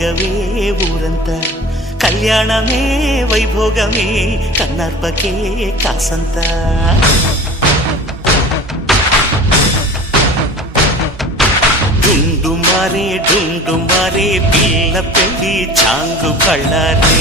రేగవే ఊరంతా కళ్యాణమే వైభోగమే కన్నార్పకే కాసంత డుండు మారే పిల్ల పెళ్ళి చాంగు కళ్ళారే